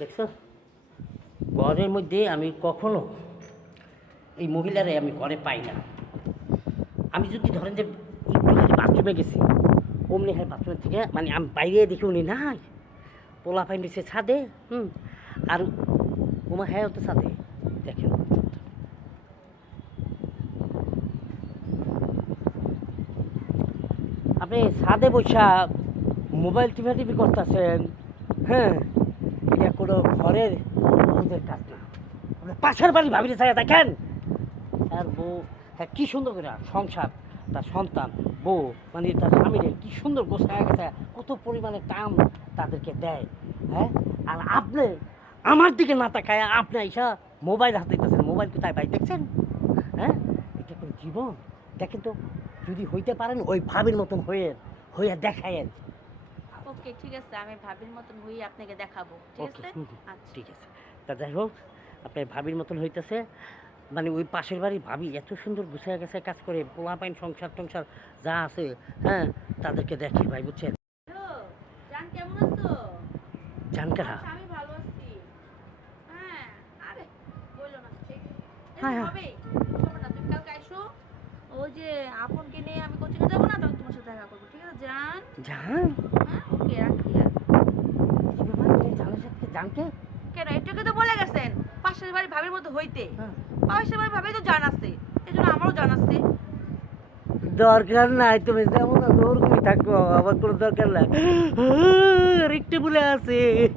দেখছো ঘরের মধ্যে আমি কখনো এই মহিলারে আমি ঘরে পাই না। আমি যদি ধরেন যে একটুখানি বাথরুমে গেছি, অমনি হ্যাঁ বাথরুমের থেকে মানে আমি বাইরে দেখি উনি নাই, পোলা পাইন দিচ্ছে ছাদে। আর ওমা হ্যাঁ তো ছাদে দেখেন। আপনি ছাদে বসা মোবাইল টিপি করতেছেন, হ্যাঁ, এটা কোনো ঘরের বউদের কাজ না। আপনার পাশের বাড়ি ভাবিতে ছায়া দেখেন, আর বউ হ্যাঁ কী সুন্দর করে সংসার, তার সন্তান বউ মানে তার স্বামীরে কী সুন্দর গোছায় গেছে, কত পরিমাণে টান তাদেরকে দেয়। হ্যাঁ, আর আপনি আমার দিকে না তাকায় আপনি এসা মোবাইল হাতে দিতেছেন। মোবাইল কোথায় ভাই দেখছেন? হ্যাঁ, এটা কোনো জীবন? দেখেন তো, যদি হইতে পারেন ওই ভাবির মতন হয়ে দেখায়েন। ওকে ঠিক আছে, আমি ভাবির মতন হই আপনাকে দেখাবো, ঠিক ওকে, আছে? আচ্ছা। ঠিক আছে। তা যাই হোক, আপনার ভাবির মতন হইতেছে, মানে ওই পাশের বাড়ির ভাবি এত সুন্দর গুছিয়ে গেছে, কাজ করে পোলা পাইন সংসার টংসার যা আছে, হ্যাঁ, তাদেরকে দেখি ভাই, বুঝছেন? হ্যালো, জান কেমন আছো? জানকারা আচ্ছা, আমি ভালো আছি। হ্যাঁ, আরে বললো না ঠিক। হ্যাঁ, হ্যাঁ। হবে হবে না, তুমি কালকে আইসো। ওই যে আপনকে নিয়ে আমি কোচিংয়ে যাবো না, তখন তোমার সাথে দেখা করবো, ঠিক আছে জান? জান হ্যাঁ ওকে, রাখি আর। কি ব্যাপার, তুমি জানের সাথে জানকে? কেন, এটাকে তো বলে গেছেন পাশের বাড়ি ভাবির মতো হইতে। হ্যাঁ। পাশের বাড়ি ভাবি তো জান আছে, এই জন্য আমারও জান আছে। দরকার নাই, তুমি যেমন ওরকমই থাকো, আমার কোনো দরকার নাই। আর একটু বলে আছে